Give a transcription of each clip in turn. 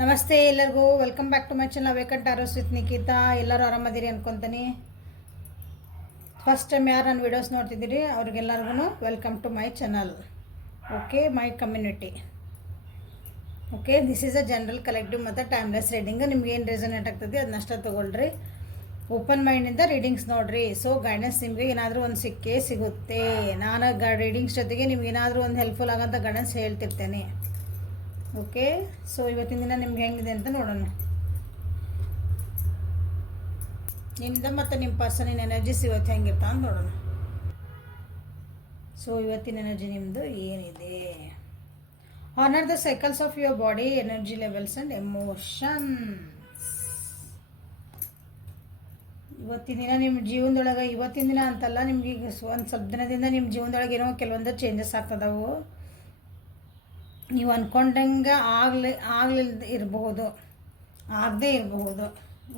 ನಮಸ್ತೆ ಎಲ್ಲರಿಗೂ welcome back to my channel awakened arrows with Nikhita. ಎಲ್ಲರೂ ಆರಾಮದಿರಿ ಅನ್ಕೊತೀನಿ. ಫಸ್ಟ್ ಟೈಮ್ ಯಾರು ನನ್ನ ವೀಡಿಯೋಸ್ ನೋಡ್ತಿದ್ದೀರಿ ಅವ್ರಿಗೆಲ್ಲರಿಗೂ welcome to my channel. Okay, my community. Okay, this is a general collective ಮತ್ತು ಟೈಮ್ಲೆಸ್ ರೀಡಿಂಗ್. ನಿಮ್ಗೆ ಏನು ರೆಸನೇಟ್ ಆಗ್ತದೆ ಅದನ್ನಷ್ಟೇ ತೊಗೊಳ್ರಿ. ಓಪನ್ ಮೈಂಡಿಂದ ರೀಡಿಂಗ್ಸ್ ನೋಡಿರಿ. ಸೊ ಗೈಡೆನ್ಸ್ ನಿಮಗೆ ಏನಾದರೂ ಒಂದು ಸಿಕ್ಕೇ ಸಿಗುತ್ತೆ. ನಾನು ರೀಡಿಂಗ್ಸ್ ಜೊತೆಗೆ ನಿಮ್ಗೆ ಏನಾದರೂ ಒಂದು ಹೆಲ್ಪ್ಫುಲ್ ಆಗೋಂಥ ಗೈಡೆನ್ಸ್ ಹೇಳ್ತಿರ್ತೇನೆ. ಓಕೆ, ಸೊ ಇವತ್ತಿನ ದಿನ ನಿಮ್ಗೆ ಹೆಂಗಿದೆ ಅಂತ ನೋಡೋಣ. ನಿಮ್ದು ಮತ್ತು ನಿಮ್ಮ ಪರ್ಸನಿನ ಎನರ್ಜಿಸ್ ಇವತ್ತು ಹೆಂಗಿರ್ತಾ ಅಂತ ನೋಡೋಣ. ಸೊ ಇವತ್ತಿನ ಎನರ್ಜಿ ನಿಮ್ಮದು ಏನಿದೆ? Honour the cycles of your body, energy levels and emotions. ಇವತ್ತಿನ ದಿನ ನಿಮ್ಮ ಜೀವನದೊಳಗೆ, ಇವತ್ತಿನ ದಿನ ಅಂತಲ್ಲ, ನಿಮ್ಗೆ ಈಗ ಒಂದು ಸ್ವಲ್ಪ ದಿನದಿಂದ ನಿಮ್ಮ ಜೀವನದೊಳಗೆ ಏನೋ ಕೆಲವೊಂದು ಚೇಂಜಸ್ ಆಗ್ತದವು. ನೀವು ಅಂದ್ಕೊಂಡಂಗೆ ಆಗ್ಲಿಲ್ದ ಇರಬಹುದು, ಆಗದೇ ಇರಬಹುದು.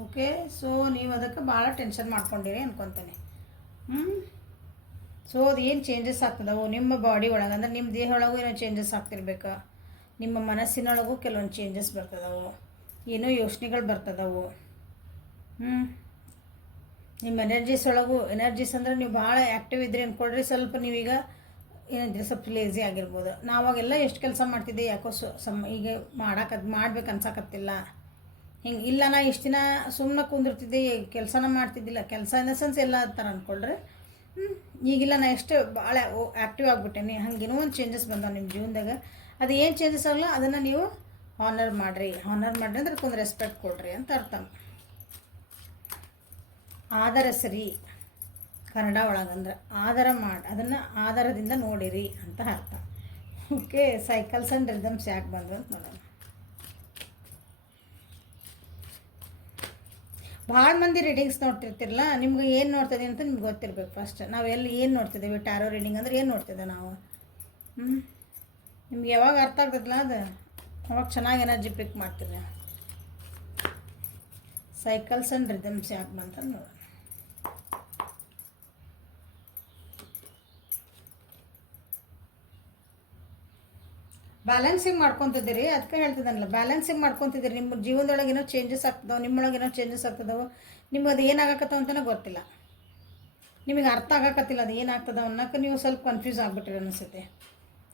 ಓಕೆ, ಸೊ ನೀವು ಅದಕ್ಕೆ ಭಾಳ ಟೆನ್ಷನ್ ಮಾಡ್ಕೊಂಡಿರಿ ಅನ್ಕೊತೇನೆ. ಸೊ ಅದು ಏನು ಚೇಂಜಸ್ ಆಗ್ತದವು ನಿಮ್ಮ ಬಾಡಿ ಒಳಗೆ, ಅಂದ್ರೆ ನಿಮ್ಮ ದೇಹ ಒಳಗೂ ಏನೋ ಚೇಂಜಸ್ ಆಗ್ತಿರ್ಬೇಕು. ನಿಮ್ಮ ಮನಸ್ಸಿನೊಳಗೂ ಕೆಲವೊಂದು ಚೇಂಜಸ್ ಬರ್ತದವು, ಏನೋ ಯೋಚನೆಗಳು ಬರ್ತದವು. ನಿಮ್ಮ ಎನರ್ಜೀಸ್ ಒಳಗೂ, ಎನರ್ಜೀಸ್ ಅಂದ್ರೆ ನೀವು ಭಾಳ ಆ್ಯಕ್ಟಿವ್ ಇದ್ರಿ ಅಂದ್ಕೊಳ್ರಿ. ಸ್ವಲ್ಪ ನೀವೀಗ ಏನಂದ್ರೆ ಸ್ವಲ್ಪ ಲೇಝಿ ಆಗಿರ್ಬೋದು. ನಾವಾಗೆಲ್ಲ ಎಷ್ಟು ಕೆಲಸ ಮಾಡ್ತಿದ್ದೆ, ಯಾಕೋ ಈಗ ಮಾಡ್ಬೇಕು ಅನ್ಸಕತ್ತಿಲ್ಲ. ಹಿಂಗೆ ಇಲ್ಲ, ನಾ ಇಷ್ಟು ದಿನ ಸುಮ್ಮನೆ ಕುಂದಿರ್ತಿದ್ದೆ, ಕೆಲಸನ ಮಾಡ್ತಿದ್ದಿಲ್ಲ. ಕೆಲಸ ಇನ್ ದ ಸೆನ್ಸ್ ಎಲ್ಲ ಥರ ಅಂದ್ಕೊಳ್ರಿ. ಈಗಿಲ್ಲ, ನಾ ಎಷ್ಟು ಭಾಳ ಆ್ಯಕ್ಟಿವ್ ಆಗಿಬಿಟ್ಟೇನೆ. ಹಂಗೇನೋ ಒಂದು ಚೇಂಜಸ್ ಬಂದವು ನಿಮ್ಮ ಜೀವನದಾಗ. ಅದು ಏನು ಚೇಂಜಸ್ ಆಗಲ್ಲ ಅದನ್ನು ನೀವು ಆನರ್ ಮಾಡಿರಿ ಅಂದ್ರೆ ಅದಕ್ಕೊಂದು ರೆಸ್ಪೆಕ್ಟ್ ಕೊಡ್ರಿ ಅಂತ ಅರ್ಥ. ಆದರಿಸ್ರಿ ಕನ್ನಡ ಒಳಗಂದ್ರೆ ಆಧಾರ ಮಾಡಿ, ಅದನ್ನು ಆಧಾರದಿಂದ ನೋಡಿರಿ ಅಂತ ಅರ್ಥ. ಓಕೆ, ಸೈಕಲ್ಸ್ ಆ್ಯಂಡ್ ರಿದಮ್ಸ್ ಯಾಕೆ ಬಂದು ಅಂತ ನೋಡೋಣ. ಭಾಳ ಮಂದಿ ರೀಡಿಂಗ್ಸ್ ನೋಡ್ತಿರ್ತಿರಲ್ಲ, ನಿಮ್ಗೆ ಏನು ನೋಡ್ತಿದೆ ಅಂತ ನಿಮ್ಗೆ ಗೊತ್ತಿರ್ಬೇಕು. ಫಸ್ಟ್ ನಾವು ಎಲ್ಲಿ ಏನು ನೋಡ್ತಿದ್ದೀವಿ, ಟ್ಯಾರೋ ರೀಡಿಂಗ್ ಅಂದ್ರೆ ಏನು ನೋಡ್ತಿದ್ದೆ ನಾವು. ನಿಮ್ಗೆ ಯಾವಾಗ ಅರ್ಥ ಆಗ್ತದಲ್ಲ ಅದು, ಅವಾಗ ಚೆನ್ನಾಗಿ ಎನರ್ಜಿ ಪಿಕ್ ಮಾಡ್ತೀವಿ. ಸೈಕಲ್ಸ್ ಆ್ಯಂಡ್ ರಿದಮ್ಸ್ ಯಾಕೆ ಬಂತ ನೋಡೋಣ. ಬ್ಯಾಲೆನ್ಸಿಂಗ್ ಮಾಡ್ಕೊತಿದ್ದೀರಿ, ಅದಕ್ಕೆ ಹೇಳ್ತಿದ್ದಾನಲ್ಲ, ಬ್ಯಾಲೆನ್ಸಿಂಗ್ ಮಾಡ್ಕೊತಿದ್ದೀರಿ. ನಿಮ್ಮ ಜೀವನದೊಳಗೆ ಏನೋ ಚೇಂಜಸ್ ಆಗ್ತದವು, ನಿಮ್ಮೊಳಗೆ ಏನೋ ಚೇಂಜಸ್ ಆಗ್ತದವು. ನಿಮ್ಗೆ ಅದು ಏನಾಗತ್ತವ ಅಂತಲೇ ಗೊತ್ತಿಲ್ಲ, ನಿಮಗೆ ಅರ್ಥ ಆಗಕತ್ತಿಲ್ಲ ಅದು ಏನಾಗ್ತದೆ ಅನ್ನೋಕೆ. ನೀವು ಸ್ವಲ್ಪ ಕನ್ಫ್ಯೂಸ್ ಆಗಿಬಿಟ್ಟಿರಿ ಅನಿಸುತ್ತೆ.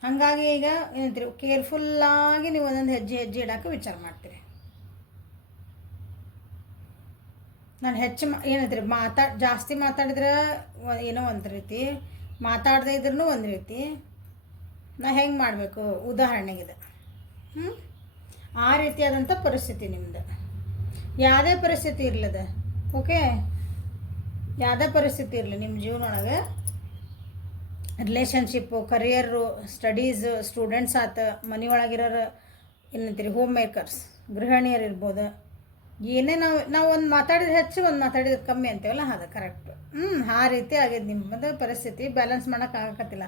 ಹಾಗಾಗಿ ಈಗ ಏನಂತೀರಿ, ಕೇರ್ಫುಲ್ಲಾಗಿ ನೀವು ಒಂದೊಂದು ಹೆಜ್ಜೆ ಇಡೋಕೆ ವಿಚಾರ ಮಾಡ್ತೀರಿ. ನಾನು ಏನಂತೀರಿ, ಜಾಸ್ತಿ ಮಾತಾಡಿದ್ರೆ ಏನೋ ಒಂದು ರೀತಿ, ಮಾತಾಡದೇ ಇದ್ರೂ ಒಂದು ರೀತಿ. ನಾ ಹೆಂಗೆ ಮಾಡಬೇಕು, ಉದಾಹರಣೆಗಿದೆ. ಆ ರೀತಿಯಾದಂಥ ಪರಿಸ್ಥಿತಿ ನಿಮ್ಮದು. ಯಾವುದೇ ಪರಿಸ್ಥಿತಿ ಇರಲದ, ಓಕೆ, ಯಾವುದೇ ಪರಿಸ್ಥಿತಿ ಇರಲಿ ನಿಮ್ಮ ಜೀವನೊಳಗೆ, ರಿಲೇಷನ್ಶಿಪ್ಪು, ಕರಿಯರು, ಸ್ಟಡೀಸು, ಸ್ಟೂಡೆಂಟ್ಸ್ ಆತ, ಮನೆಯೊಳಗಿರೋರು ಏನಂತೀರಿ, ಹೋಮ್ ಮೇಕರ್ಸ್, ಗೃಹಿಣಿಯರು ಇರ್ಬೋದು. ಏನೇ ನಾವು ಒಂದು ಮಾತಾಡಿದ್ರೆ ಹೆಚ್ಚು, ಒಂದು ಮಾತಾಡಿದ್ರೆ ಕಮ್ಮಿ ಅಂತೀವಲ್ಲ, ಅದು ಕರೆಕ್ಟ್. ಆ ರೀತಿ ಆಗಿದೆ ನಿಮ್ಮದು ಪರಿಸ್ಥಿತಿ. ಬ್ಯಾಲೆನ್ಸ್ ಮಾಡೋಕ್ಕಾಗತ್ತಿಲ್ಲ.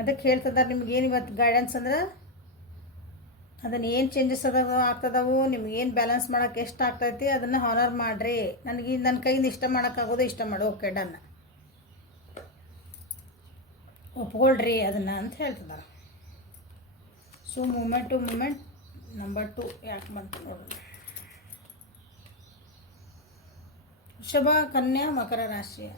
ಅದಕ್ಕೆ ಹೇಳ್ತಿದ್ದಾರೆ ನಿಮ್ಗೆ ಏನು ಇವತ್ತು ಗೈಡೆನ್ಸ್ ಅಂದ್ರೆ, ಅದನ್ನು ಏನು ಚೇಂಜಸ್ ಆಗ್ತದವು, ನಿಮ್ಗೇನು ಬ್ಯಾಲೆನ್ಸ್ ಮಾಡೋಕ್ಕೆ ಎಷ್ಟು ಆಗ್ತೈತಿ ಅದನ್ನು ಹಾನರ್ ಮಾಡಿರಿ. ನನ್ನ ಕೈಯಿಂದ ಇಷ್ಟ ಮಾಡೋಕ್ಕಾಗೋದು ಇಷ್ಟ ಮಾಡು, ಓಕೆ ಡನ್, ಒಪ್ಕೊಳ್ರಿ ಅದನ್ನು ಅಂತ ಹೇಳ್ತಿದ್ದಾರೆ. So moment to moment number 2 ಯಾಕೆ ಬಂತು ನೋಡೋಣ. ವೃಷಭ, ಕನ್ಯಾ, ಮಕರ ರಾಶಿ.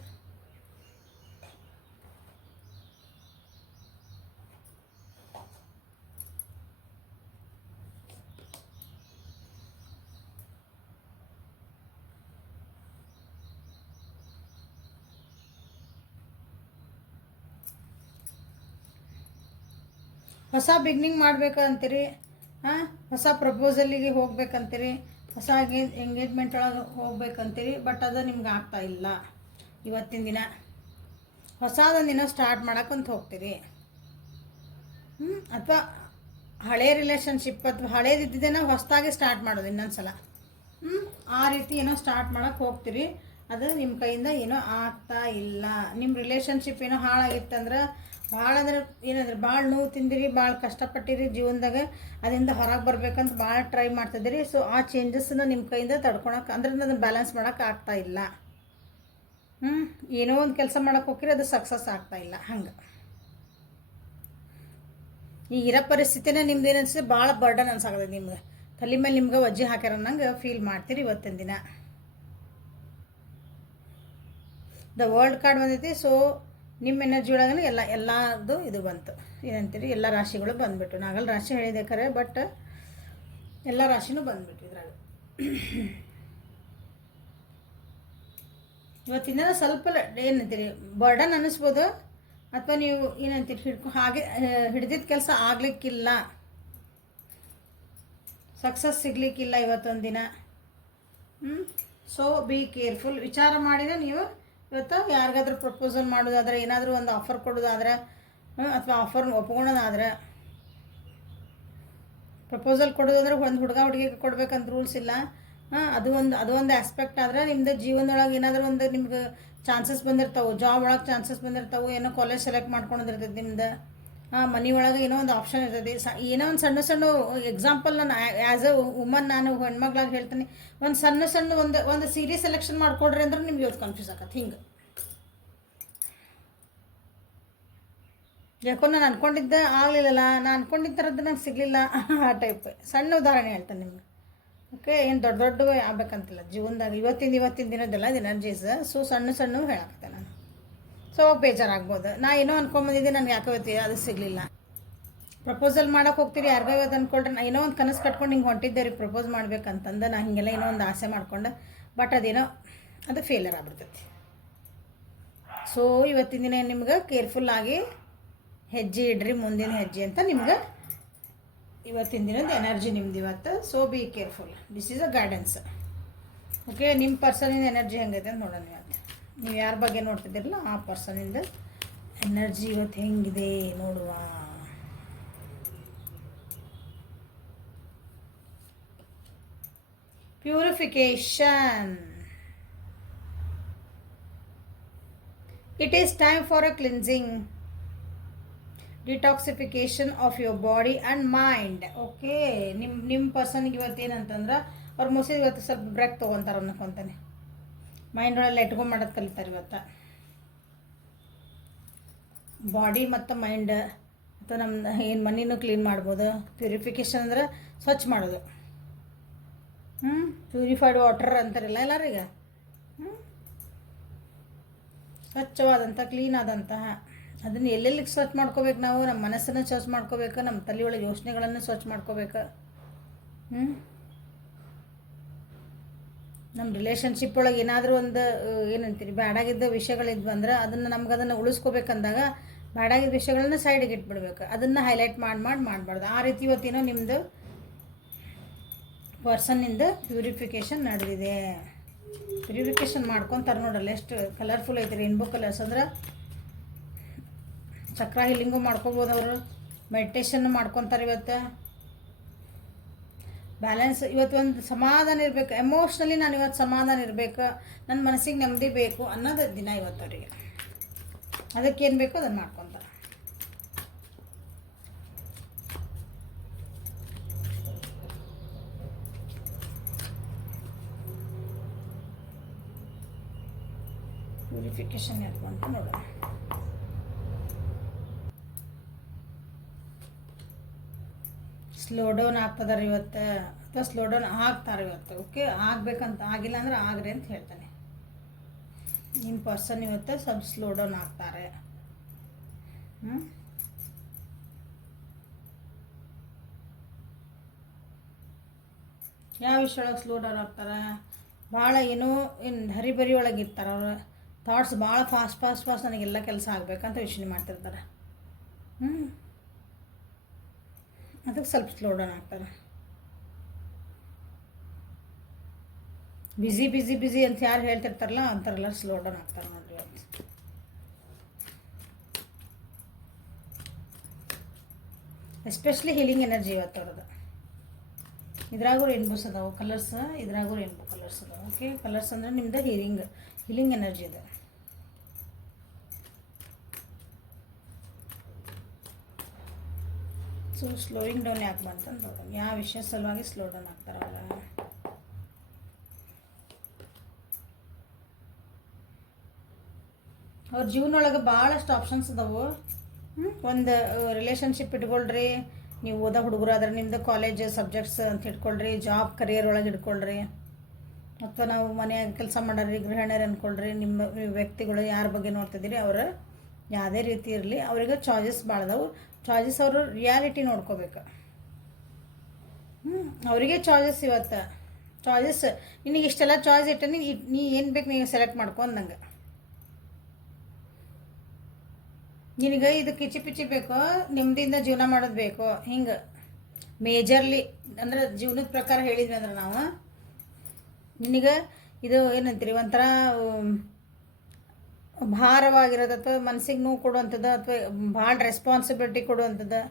ಹೊಸ ಬಿಗ್ನಿಂಗ್ ಮಾಡ್ಬೇಕಂತೀರಿ, ಹೊಸ ಪ್ರಪೋಸಲ್ಲಿಗೆ ಹೋಗ್ಬೇಕಂತೀರಿ, ಹೊಸ ಎಂಗೇಜ್ಮೆಂಟ್ ಒಳಗೆ ಹೋಗ್ಬೇಕಂತೀರಿ. ಬಟ್ ಅದು ನಿಮ್ಗೆ ಆಗ್ತಾ ಇಲ್ಲ ಇವತ್ತಿನ ದಿನ. ಹೊಸದೊಂದಿನ ಸ್ಟಾರ್ಟ್ ಮಾಡೋಕ್ಕಂತ ಹೋಗ್ತೀರಿ, ಅಥವಾ ಹಳೇ ರಿಲೇಷನ್ಶಿಪ್ ಅಥವಾ ಹಳೇದಿದ್ದೇನೋ ಹೊಸದಾಗಿ ಸ್ಟಾರ್ಟ್ ಮಾಡೋದು ಇನ್ನೊಂದು ಸಲ. ಆ ರೀತಿ ಏನೋ ಸ್ಟಾರ್ಟ್ ಮಾಡೋಕ್ಕೆ ಹೋಗ್ತೀರಿ. ಅದು ನಿಮ್ಮ ಕೈಯಿಂದ ಏನೋ ಆಗ್ತಾ ಇಲ್ಲ. ನಿಮ್ಮ ರಿಲೇಷನ್ಶಿಪ್ ಏನೋ ಹಾಳಾಗಿತ್ತಂದ್ರೆ, ಭಾಳ ಅಂದ್ರೆ ಏನಂದ್ರೆ ಭಾಳ ನೋವು ತಿಂದಿರಿ, ಭಾಳ ಕಷ್ಟಪಟ್ಟಿರಿ ಜೀವನದಾಗ, ಅದರಿಂದ ಹೊರಗೆ ಬರ್ಬೇಕಂತ ಭಾಳ ಟ್ರೈ ಮಾಡ್ತಿದ್ದೀರಿ. ಸೊ ಆ ಚೇಂಜಸ್ನ ನಿಮ್ಮ ಕೈಯಿಂದ ತಡ್ಕೊಳಕ್ಕೆ, ಅಂದ್ರೆ ಅದನ್ನು ಬ್ಯಾಲೆನ್ಸ್ ಮಾಡೋಕ್ಕೆ ಆಗ್ತಾ ಇಲ್ಲ. ಏನೋ ಒಂದು ಕೆಲಸ ಮಾಡೋಕ್ಕೆ ಹೋಗಿರಿ, ಅದು ಸಕ್ಸಸ್ ಆಗ್ತಾ ಇಲ್ಲ. ಹಂಗೆ ಈಗಿರೋ ಪರಿಸ್ಥಿತಿನೇ ನಿಮ್ದು ಏನು ಅನಿಸುತ್ತೆ, ಭಾಳ ಬರ್ಡನ್ ಅನ್ಸಾಗತ್ತೆ ನಿಮ್ಗೆ. ತಲೆ ಮೇಲೆ ನಿಮ್ಗೆ ವಜ್ಜೆ ಹಾಕ್ಯಾರ ಅನ್ನಂಗೆ ಫೀಲ್ ಮಾಡ್ತೀರಿ ಇವತ್ತಿನ ದಿನ. ದ ವರ್ಲ್ಡ್ ಕಾರ್ಡ್ ಬಂದೈತಿ. ಸೊ ನಿಮ್ಮ ಎನರ್ಜಿ ಒಳಗನೆ ಎಲ್ಲದು ಇದು ಬಂತು. ಏನಂತೀರಿ, ಎಲ್ಲ ರಾಶಿಗಳು ಬಂದುಬಿಟ್ಟು. ನಾಗಲ್ ರಾಶಿ ಹೇಳಿದೆ ಖರೆ, ಬಟ್ ಎಲ್ಲ ರಾಶಿನೂ ಬಂದುಬಿಟ್ಟು ಇದ್ರಾಗ. ಇವತ್ತಿನ ಸ್ವಲ್ಪ ಏನಂತೀರಿ ಬರ್ಡನ್ ಅನ್ನಿಸ್ಬೋದು, ಅಥವಾ ನೀವು ಏನಂತೀರಿ ಹಾಗೆ ಹಿಡ್ದಿದ್ದ ಕೆಲಸ ಆಗಲಿಕ್ಕಿಲ್ಲ, ಸಕ್ಸಸ್ ಸಿಗಲಿಕ್ಕಿಲ್ಲ ಇವತ್ತೊಂದು ದಿನ. So be careful. ವಿಚಾರ ಮಾಡಿದರೆ ನೀವು ಇವತ್ತು ಯಾರಿಗಾದ್ರೂ ಪ್ರಪೋಸಲ್ ಮಾಡೋದಾದ್ರೆ, ಏನಾದರೂ ಒಂದು ಆಫರ್ ಕೊಡೋದಾದ್ರೆ, ಅಥವಾ ಆಫರ್ ಒಪ್ಕೊಳೋದಾದ್ರೆ, ಪ್ರಪೋಸಲ್ ಕೊಡೋದಂದ್ರೆ ಒಂದು ಹುಡುಗಿಗೆ ಕೊಡ್ಬೇಕಂತ ರೂಲ್ಸ್ ಇಲ್ಲ. ಅದು ಒಂದು ಆಸ್ಪೆಕ್ಟ್. ಆದರೆ ನಿಮ್ಮದು ಜೀವನದೊಳಗೆ ಏನಾದರೂ ಒಂದು ನಿಮ್ಗೆ ಚಾನ್ಸಸ್ ಬಂದಿರ್ತಾವೆ, ಜಾಬ್ ಒಳಗೆ ಚಾನ್ಸಸ್ ಬಂದಿರ್ತಾವೆ, ಏನೋ ಕಾಲೇಜ್ ಸೆಲೆಕ್ಟ್ ಮಾಡ್ಕೊಂಡಿರ್ತೈತೆ ನಿಮ್ದು, ಮನಿ ಒಳಗೆ ಏನೋ ಒಂದು ಆಪ್ಷನ್ ಇರ್ತೈತಿ. ಏನೋ ಒಂದು ಸಣ್ಣ ಸಣ್ಣ ಎಕ್ಸಾಂಪಲ್ ನಾನು ಆ್ಯಸ್ ಅ ವುಮನ್, ನಾನು ಹೆಣ್ಮಗ್ಳಾಗಿ ಹೇಳ್ತೀನಿ, ಒಂದು ಸಣ್ಣ ಒಂದು ಸೀರೀಸ್ ಸೆಲೆಕ್ಷನ್ ಮಾಡಿಕೊಡ್ರಿ ಅಂದ್ರೆ ನಿಮ್ಗೆ ಇವತ್ತು ಕನ್ಫ್ಯೂಸ್ ಆಗತ್ತೆ. ಹಿಂಗೆ ಯಾಕೋ ನಾನು ಅಂದ್ಕೊಂಡಿದ್ದೆ ಆಗಲಿಲ್ಲಲ್ಲ, ನಾನು ಅಂದ್ಕೊಂಡಿದ್ದ ಥರದ್ದು ನಂಗೆ ಸಿಗಲಿಲ್ಲ, ಆ ಟೈಪ್ ಸಣ್ಣ ಉದಾಹರಣೆ ಹೇಳ್ತೇನೆ ನಿಮ್ಗೆ. ಓಕೆ, ಏನು ದೊಡ್ಡ ಆಗ್ಬೇಕಂತಿಲ್ಲ ಜೀವನದಾಗ. ಇವತ್ತಿನ ದಿನದ್ದೆಲ್ಲ ಎನರ್ಜೀಸ್. ಸೊ ಸಣ್ಣ ಹೇಳಾಕತ್ತೆ ನಾನು. ಸೊ ಬೇಜಾರಾಗ್ಬೋದು. ನಾ ಏನೋ ಅನ್ಕೊಂಬಂದಿದ್ದೆ, ನನಗೆ ಯಾಕೋ ಇವತ್ತು ಅದು ಸಿಗಲಿಲ್ಲ. ಪ್ರಪೋಸಲ್ ಮಾಡೋಕೆ ಹೋಗ್ತೀರಿ, ಯಾರಿಗೋ ಇವತ್ತು ಅಂದ್ಕೊಳ್ರಿ, ನಾ ಏನೋ ಒಂದು ಕನಸು ಕಟ್ಕೊಂಡು ಹಿಂಗೆ ಹೊಂಟಿದ್ದೆ ರೀ ಪ್ರಪೋಸ್ ಮಾಡ್ಬೇಕಂತಂದು. ನಾ ಹೀಗೆಲ್ಲ ಏನೋ ಒಂದು ಆಸೆ ಮಾಡ್ಕೊಂಡೆ, ಬಟ್ ಅದು ಫೇಲರ್ ಆಗ್ಬಿಡ್ತೈತಿ. ಸೊ ಇವತ್ತಿನ ದಿನ ನಿಮ್ಗೆ ಕೇರ್ಫುಲ್ಲಾಗಿ ಹೆಜ್ಜೆ ಇಡ್ರಿ, ಮುಂದಿನ ಹೆಜ್ಜೆ ಅಂತ ನಿಮ್ಗೆ ಇವತ್ತಿನ ದಿನದ ಎನರ್ಜಿ ನಿಮ್ದು ಇವತ್ತು. So be careful, this is a guidance. Okay, ನಿಮ್ಮ ಪರ್ಸನಿಂದ ಎನರ್ಜಿ ಹೆಂಗೈತೆ ಅಂತ ನೋಡೋಣ ಇವತ್ತು. ನೀವು ಯಾರ ಬಗ್ಗೆ ನೋಡ್ತಿದ್ದೀರಲ್ಲ ಆ ಪರ್ಸನಿಂದ ಎನರ್ಜಿ ಇವತ್ತು ಹೆಂಗಿದೆ ನೋಡುವ. Purification. It is time for a cleansing, detoxification of your body and mind. Okay, ನಿಮ್ಮ ಪರ್ಸನ್ಗೆ ಇವತ್ತು ಏನಂತಂದ್ರೆ ಅವ್ರು ಮೋಸ್ಟ್ಲಿ ಇವತ್ತು ಸ್ವಲ್ಪ ಬ್ರೇಕ್ ತೊಗೊತಾರೆ ಅನ್ನಕೊಂತಾನೆ. ಮೈಂಡ್ ಒಳಗೆ ಲೆಟ್ ಗೋ ಮಾಡೋದು ಕಲಿತಾರೆ ಇವತ್ತು. ಬಾಡಿ ಮತ್ತು ಮೈಂಡ್ ಅಥವಾ ನಮ್ಮ ಏನು ಮನಿನೂ ಕ್ಲೀನ್ ಮಾಡ್ಬೋದು. ಪ್ಯೂರಿಫಿಕೇಶನ್ ಅಂದ್ರೆ ಸ್ವಚ್ಛ ಮಾಡೋದು. ಪ್ಯೂರಿಫೈಡ್ ವಾಟರ್ ಅಂತಾರಲ್ಲ ಎಲ್ಲರೀಗ. ಸ್ವಚ್ಛವಾದಂಥ ಕ್ಲೀನ್ ಆದಂತಹ ಅದನ್ನು ಎಲ್ಲೆಲ್ಲಿಗೆ ಸ್ವಚ್ಛ ಮಾಡ್ಕೋಬೇಕು ನಾವು. ನಮ್ಮ ಮನಸ್ಸನ್ನು ಸ್ವಚ್ಛ ಮಾಡ್ಕೋಬೇಕು, ನಮ್ಮ ತಲೆಯೊಳಗೆ ಯೋಚನೆಗಳನ್ನು ಸ್ವಚ್ಛ ಮಾಡ್ಕೋಬೇಕು. ನಮ್ಮ ರಿಲೇಷನ್ಶಿಪ್ ಒಳಗೆ ಏನಾದರೂ ಒಂದು ಏನಂತೀರಿ ಬ್ಯಾಡಾಗಿದ್ದ ವಿಷಯಗಳಿದ್ವು ಅಂದ್ರೆ ಅದನ್ನು ಉಳಿಸ್ಕೋಬೇಕಂದಾಗ ಬ್ಯಾಡಾಗಿದ್ದ ವಿಷಯಗಳನ್ನ ಸೈಡಿಗೆ ಇಟ್ಬಿಡ್ಬೇಕು. ಅದನ್ನು ಹೈಲೈಟ್ ಮಾಡಬಾರ್ದು. ಆ ರೀತಿ ಇವತ್ತೇನೋ ನಿಮ್ಮದು ಪರ್ಸನ್ನಿಂದ ಪ್ಯೂರಿಫಿಕೇಷನ್ ನಡೆದಿದೆ. ಪ್ಯೂರಿಫಿಕೇಷನ್ ಮಾಡ್ಕೊತಾರೆ ನೋಡಲ್ಲ, ಎಷ್ಟು ಕಲರ್ಫುಲ್ ಐತೆ. ರೇನ್ಬೋ ಕಲರ್ಸ್ ಅಂದ್ರೆ ಚಕ್ರ ಹೀಲಿಂಗು ಮಾಡ್ಕೋಬೋದು ಅವರು. ಮೆಡಿಟೇಷನ್ ಮಾಡ್ಕೊತಾರೆ ಇವತ್ತು. ಬ್ಯಾಲೆನ್ಸ್ ಇವತ್ತು ಒಂದು ಸಮಾಧಾನ ಇರಬೇಕು. ಎಮೋಷ್ನಲಿ ನಾನು ಇವತ್ತು ಸಮಾಧಾನ ಇರಬೇಕು, ನನ್ನ ಮನಸ್ಸಿಗೆ ನೆಮ್ಮದಿ ಬೇಕು ಅನ್ನೋದು ದಿನ ಇವತ್ತು ಅವರಿಗೆ. ಅದಕ್ಕೇನು ಬೇಕೋ ಅದನ್ನು ಮಾಡ್ಕೊತಾರೆ. ಪ್ಯೂರಿಫಿಕೇಶನ್ ಯಾವುದು ಅಂತ ನೋಡೋಣ. ಸ್ಲೋ ಡೌನ್ ಆಗ್ತದಾರೆ ಇವತ್ತು, ಅಥವಾ ಸ್ಲೋ ಡೌನ್ ಆಗ್ತಾರೆ ಇವತ್ತು. ಓಕೆ, ಆಗಬೇಕಂತ ಆಗಿಲ್ಲ ಅಂದ್ರೆ ಆಗ್ರಿ ಅಂತ ಹೇಳ್ತಾನೆ. ನಿಮ್ಮ ಪರ್ಸನ್ ಇವತ್ತು ಸ್ವಲ್ಪ ಸ್ಲೋ ಡೌನ್ ಆಗ್ತಾರೆ. ಯಾವ ವಿಷಯ ಒಳಗೆ ಸ್ಲೋ ಡೌನ್ ಆಗ್ತಾರೆ? ಭಾಳ ಏನು ಹರಿಬರಿ ಒಳಗೆ ಇರ್ತಾರೆ ಅವರು. ಥಾಟ್ಸ್ ಭಾಳ ಫಾಸ್ಟ್ ನನಗೆಲ್ಲ ಕೆಲಸ ಆಗಬೇಕಂತ ಯೋಚನೆ ಮಾಡ್ತಿರ್ತಾರೆ. ಅದಕ್ಕೆ ಸ್ವಲ್ಪ ಸ್ಲೋ ಡೌನ್ ಆಗ್ತಾರೆ. ಬಿಸಿ ಅಂತ ಯಾರು ಹೇಳ್ತಿರ್ತಾರಲ್ಲ ಅಂತಾರೆಲ್ಲ ಸ್ಲೋ ಡೌನ್ ಆಗ್ತಾರೆ ನೋಡ್ರಿ ಇವತ್ತು. ಎಸ್ಪೆಷಲಿ ಹೀಲಿಂಗ್ ಎನರ್ಜಿ ಇವತ್ತು ಅವ್ರದ್ದು. ಇದ್ರಾಗೂ ರೇನ್ಬೋಸ್ ಅದಾವೆ ಕಲರ್ಸ್, ಇದ್ರಾಗೂ ರೇನ್ಬೋ ಕಲರ್ಸ್ ಅದಾವೆ. ಓಕೆ, ಕಲರ್ಸ್ ಅಂದರೆ ನಿಮ್ದು ಹೀಲಿಂಗ್ ಎನರ್ಜಿ ಇದೆ. ಸೊ ಸ್ಲೋಯಿಂಗ್ ಡೌನ್ ಯಾಕೆ ಬಂತಂದು ನೋಡೋಣ. ಯಾವ ವಿಷಯ ಸಲುವಾಗಿ ಸ್ಲೋ ಡೌನ್ ಆಗ್ತಾರಲ್ಲ. ಅವ್ರ ಜೀವನೊಳಗೆ ಭಾಳಷ್ಟು ಆಪ್ಷನ್ಸ್ ಅದಾವೆ. ಒಂದು ರಿಲೇಷನ್ಶಿಪ್ ಇಟ್ಕೊಳ್ರಿ, ನೀವು ಓದೋ ಹುಡುಗರು ಆದರೆ ನಿಮ್ಮದು ಕಾಲೇಜ್ ಸಬ್ಜೆಕ್ಟ್ಸ್ ಅಂತ ಇಟ್ಕೊಳ್ರಿ, ಜಾಬ್ ಕರಿಯರ್ ಒಳಗೆ ಇಟ್ಕೊಳ್ರಿ, ಅಥವಾ ನಾವು ಮನೆಯಾಗ ಕೆಲಸ ಮಾಡೋರಿ ಗೃಹಿಣಿಯರು ಅಂದ್ಕೊಳ್ರಿ. ನಿಮ್ಮ ವ್ಯಕ್ತಿಗಳು ಯಾರ ಬಗ್ಗೆ ನೋಡ್ತಿದ್ದೀರಿ ಅವರ ಯಾವುದೇ ರೀತಿ ಇರಲಿ, ಅವ್ರಿಗೆ ಚಾಯ್ಸಸ್ ಭಾಳ ಅದಾವು. ಚಾಯ್ಸಸ್ ಅವರು ರಿಯಾಲಿಟಿ ನೋಡ್ಕೋಬೇಕು. ಅವರಿಗೆ ಚಾಯ್ಸಸ್ ಇವತ್ತು ಚಾಯ್ಸಸ್ ನಿನಗೆ ಇಷ್ಟೆಲ್ಲ ಚಾಯ್ಸ್ ಇಟ್ಟನಿ, ನೀ ಏನು ಬೇಕು ನೀವು ಸೆಲೆಕ್ಟ್ ಮಾಡ್ಕೊಂಡಂಗೆ. ನಿನಗೆ ಇದು ಕಿಚಿ ಪಿಚಿ ಬೇಕೋ, ನೆಮ್ಮದಿಯಿಂದ ಜೀವನ ಮಾಡೋದು ಬೇಕೋ, ಹಿಂಗೆ ಮೇಜರ್ಲಿ ಅಂದ್ರೆ ಜೀವನದ ಪ್ರಕಾರ ಹೇಳಿದ್ವಿ ಅಂದ್ರೆ ನಾವು ನಿನಗೆ ಇದು ಏನಂತೀರಿ ಒಂಥರ ಭಾರವಾಗಿರೋದು ಅಥವಾ ಮನಸ್ಸಿಗೆ ನೋವು ಕೊಡುವಂಥದ್ದು ಅಥವಾ ಭಾಳ ರೆಸ್ಪಾನ್ಸಿಬಿಲಿಟಿ ಕೊಡುವಂಥದ್ದು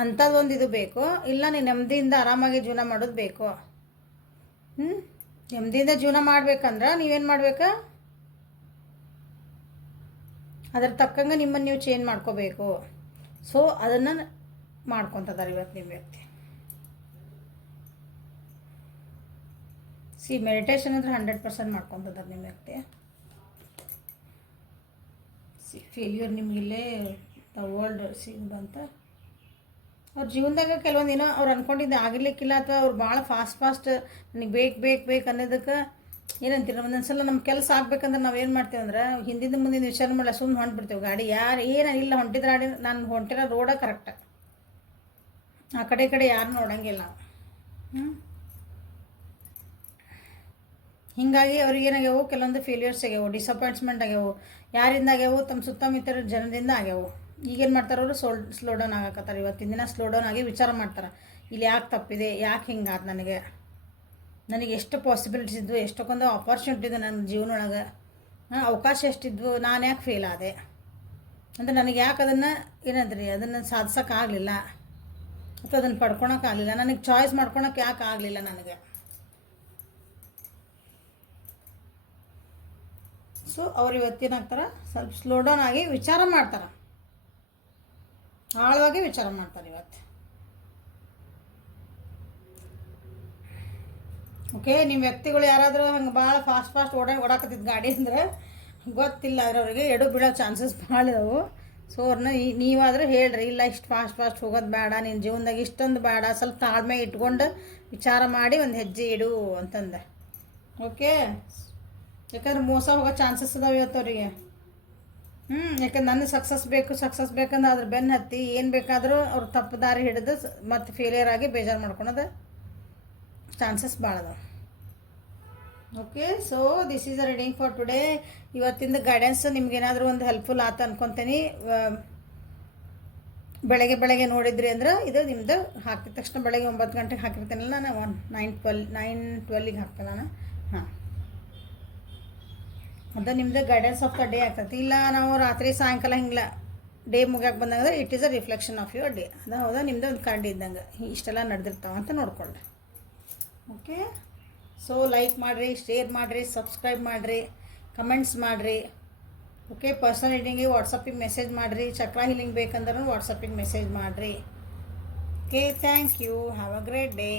ಅಂಥದ್ದೊಂದು ಇದು ಬೇಕು. ಇಲ್ಲ ನೀನು ನೆಮ್ಮದಿಯಿಂದ ಆರಾಮಾಗಿ ಜೀವನ ಮಾಡೋದು ಬೇಕು. ನೆಮ್ಮದಿಯಿಂದ ಜೀವನ ಮಾಡ್ಬೇಕಂದ್ರೆ ನೀವೇನು ಮಾಡ್ಬೇಕು, ಅದ್ರ ತಕ್ಕಂಗೆ ನಿಮ್ಮನ್ನು ನೀವು ಚೇಂಜ್ ಮಾಡ್ಕೋಬೇಕು. ಸೊ ಅದನ್ನು ಮಾಡ್ಕೊತದಾರೆ ಇವತ್ತು ನಿಮ್ಮ ವ್ಯಕ್ತಿ. ಮೆಡಿಟೇಷನ್ ಅಂದರೆ 100% ಮಾಡ್ಕೊತದಾರೆ ನಿಮ್ಮ ವ್ಯಕ್ತಿ. ಫೇಲ್ಯೂರ್ ನಿಮಗಿಲ್ಲೇ ದ ವರ್ಲ್ಡ್ ಸಿಗಂತ ಅವ್ರ ಜೀವನದಾಗ ಕೆಲವೊಂದು ಏನೋ ಅವ್ರು ಅಂದ್ಕೊಂಡಿದ್ದು ಆಗಿರ್ಲಿಕ್ಕಿಲ್ಲ, ಅಥವಾ ಅವ್ರು ಭಾಳ ಫಾಸ್ಟ್ ನನಗೆ ಬೇಕು ಅನ್ನೋದಕ್ಕೆ ಏನಂತೀರ, ಒಂದೊಂದು ಸಲ ನಮ್ಮ ಕೆಲಸ ಆಗ್ಬೇಕಂದ್ರೆ ನಾವು ಏನು ಮಾಡ್ತೀವಿ ಅಂದ್ರೆ ಹಿಂದಿನ ಮುಂದಿನ ವಿಚಾರ ಮಾಡಲ್ಲ, ಸುಮ್ಮನೆ ಹೊಂಟ್ಬಿಡ್ತೀವಿ. ಗಾಡಿ ಯಾರು ಇಲ್ಲ ಹೊಂಟಿದ್ರೆ ಗಾಡಿ ನಾನು ಹೊಂಟಿರೋ ರೋಡ ಕರೆಕ್ಟ್, ಆ ಕಡೆ ಯಾರು ನೋಡೋಂಗಿಲ್ಲ ನಾವು. ಹೀಗಾಗಿ ಅವ್ರಿಗೆ ಏನಾಗ್ಯಾವು, ಕೆಲವೊಂದು ಫೇಲ್ಯೂರ್ಸ್ ಆಗ್ಯಾವು, ಡಿಸಪಾಯಿಂಟ್ಸ್ಮೆಂಟ್ ಆಗ್ಯಾವು. ಯಾರಿಂದ ಆಗ್ಯಾವು, ತಮ್ಮ ಸುತ್ತಮುತ್ತ ಜನರಿಂದ ಆಗ್ಯಾವು. ಈಗೇನು ಮಾಡ್ತಾರೆ ಅವರು ಸ್ಲೋ ಡೌನ್ ಆಗಕತ್ತಾರೆ. ಇವತ್ತಿನ ದಿನ ಸ್ಲೋ ಡೌನ್ ಆಗಿ ವಿಚಾರ ಮಾಡ್ತಾರೆ, ಇಲ್ಲಿ ಯಾಕೆ ತಪ್ಪಿದೆ, ಯಾಕೆ ಹಿಂಗಾದ, ನನಗೆ ಎಷ್ಟು ಪಾಸಿಬಿಲಿಟೀಸ್ ಇದ್ವು, ಎಷ್ಟೊಂದು ಆಪರ್ಚುನಿಟಿ ಇದೆ ನನ್ನ ಜೀವನೊಳಗೆ, ಅವಕಾಶ ಎಷ್ಟಿದ್ವು, ನಾನು ಯಾಕೆ ಫೇಲ್ ಆದೆ ಅಂದರೆ ನನಗೆ ಯಾಕೆ ಅದನ್ನು ಏನಂದ್ರಿ ಅದನ್ನು ಸಾಧಿಸೋಕ್ಕಾಗಲಿಲ್ಲ ಅಥವಾ ಅದನ್ನು ಪಡ್ಕೊಳಕ್ಕಾಗಲಿಲ್ಲ, ನನಗೆ ಚಾಯ್ಸ್ ಮಾಡ್ಕೊಳಕ್ಕೆ ಯಾಕೆ ಆಗಲಿಲ್ಲ ನನಗೆ. ಸೊ ಅವ್ರು ಇವತ್ತೇನಾಗ್ತಾರೆ, ಸ್ವಲ್ಪ ಸ್ಲೋ ಡೌನ್ ಆಗಿ ವಿಚಾರ ಮಾಡ್ತಾರೆ, ಆಳವಾಗಿ ವಿಚಾರ ಮಾಡ್ತಾರೆ ಇವತ್ತು. ಓಕೆ, ನಿಮ್ಮ ವ್ಯಕ್ತಿಗಳು ಯಾರಾದರೂ ಹಂಗೆ ಭಾಳ ಫಾಸ್ಟ್ ಓಡಾಕತ್ತಿದ್ದು ಗಾಡಿ ಅಂದ್ರೆ ಗೊತ್ತಿಲ್ಲ ಆದರೆ ಅವ್ರಿಗೆ ಎಡು ಬೀಳೋ ಚಾನ್ಸಸ್ ಭಾಳ ಇದಾವೆ. ಸೊ ಅವ್ರನ್ನ ನೀವಾದರೂ ಹೇಳ್ರಿ, ಇಲ್ಲ ಇಷ್ಟು ಫಾಸ್ಟ್ ಹೋಗೋದು ಬೇಡ, ನಿನ್ನ ಜೀವನದಾಗ ಇಷ್ಟೊಂದು ಬೇಡ, ಸ್ವಲ್ಪ ತಾಳ್ಮೆ ಇಟ್ಕೊಂಡು ವಿಚಾರ ಮಾಡಿ ಒಂದು ಹೆಜ್ಜೆ ಇಡು ಅಂತಂದೆ. ಓಕೆ, ಯಾಕಂದ್ರೆ ಮೋಸ ಹೋಗೋ ಚಾನ್ಸಸ್ ಇದಾವೆ ಇವತ್ತು ಅವರಿಗೆ. ಯಾಕಂದ್ರೆ ನನ್ನ ಸಕ್ಸಸ್ ಬೇಕಂದ್ರೆ ಅದ್ರ ಬೆನ್ನು ಹತ್ತಿ ಏನು ಬೇಕಾದರೂ ಅವ್ರು ತಪ್ಪು ದಾರಿ ಹಿಡಿದು ಮತ್ತು ಫೇಲಿಯರ್ ಆಗಿ ಬೇಜಾರು ಮಾಡ್ಕೊಳೋದು ಚಾನ್ಸಸ್ ಭಾಳ ಅದಾವೆ. Okay, so this is a reading for today. ಇವತ್ತಿಂದ ಗೈಡೆನ್ಸ್ ನಿಮ್ಗೇನಾದರೂ ಒಂದು ಹೆಲ್ಪ್ಫುಲ್ ಆತ ಅನ್ಕೊತೀನಿ. ಬೆಳಗ್ಗೆ ನೋಡಿದ್ರಿ ಅಂದ್ರೆ ಇದು ನಿಮ್ಮದು ಹಾಕಿದ ತಕ್ಷಣ ಬೆಳಗ್ಗೆ 9 ಗಂಟೆಗೆ ಹಾಕಿರ್ತೀನಲ್ಲ ನಾನು, 9:12ಗೆ ಹಾಕ್ತೇನೆ ನಾನು. ಹಾಂ, ಅದು ನಿಮ್ಮದು ಗೈಡೆನ್ಸ್ ಆಫ್ ದ ಡೇ ಆಗ್ತೈತಿ. ಇಲ್ಲ ನಾವು ರಾತ್ರಿ ಸಾಯಂಕಾಲ ಹಿಂಗಿಲ್ಲ ಡೇ ಮುಗ್ಯಾಕೆ ಬಂದಾಗ it is a reflection of your day. ಅದು ಹೌದಾ, ನಿಮ್ಮದು ಒಂದು ಕಾರ್ಡ್ ಇದ್ದಂಗೆ ಇಷ್ಟೆಲ್ಲ ನಡೆದಿರ್ತಾವ ಅಂತ ನೋಡ್ಕೊಳ್ಳಿ. ಓಕೆ, ಸೊ ಲೈಕ್ ಮಾಡಿರಿ, ಶೇರ್ ಮಾಡಿರಿ, ಸಬ್ಸ್ಕ್ರೈಬ್ ಮಾಡಿರಿ, ಕಮೆಂಟ್ಸ್ ಮಾಡಿರಿ. ಓಕೆ, ಪರ್ಸನಲ್ ರೀಡಿಂಗಿಗೆ ವಾಟ್ಸಪ್ಪಿಗೆ ಮೆಸೇಜ್ ಮಾಡಿರಿ. ಚಕ್ರ ಹೀಲಿಂಗ್ ಬೇಕಂದ್ರೆ ವಾಟ್ಸಪ್ಪಿಗೆ ಮೆಸೇಜ್ ಮಾಡಿರಿ. Okay, thank you, have a great day.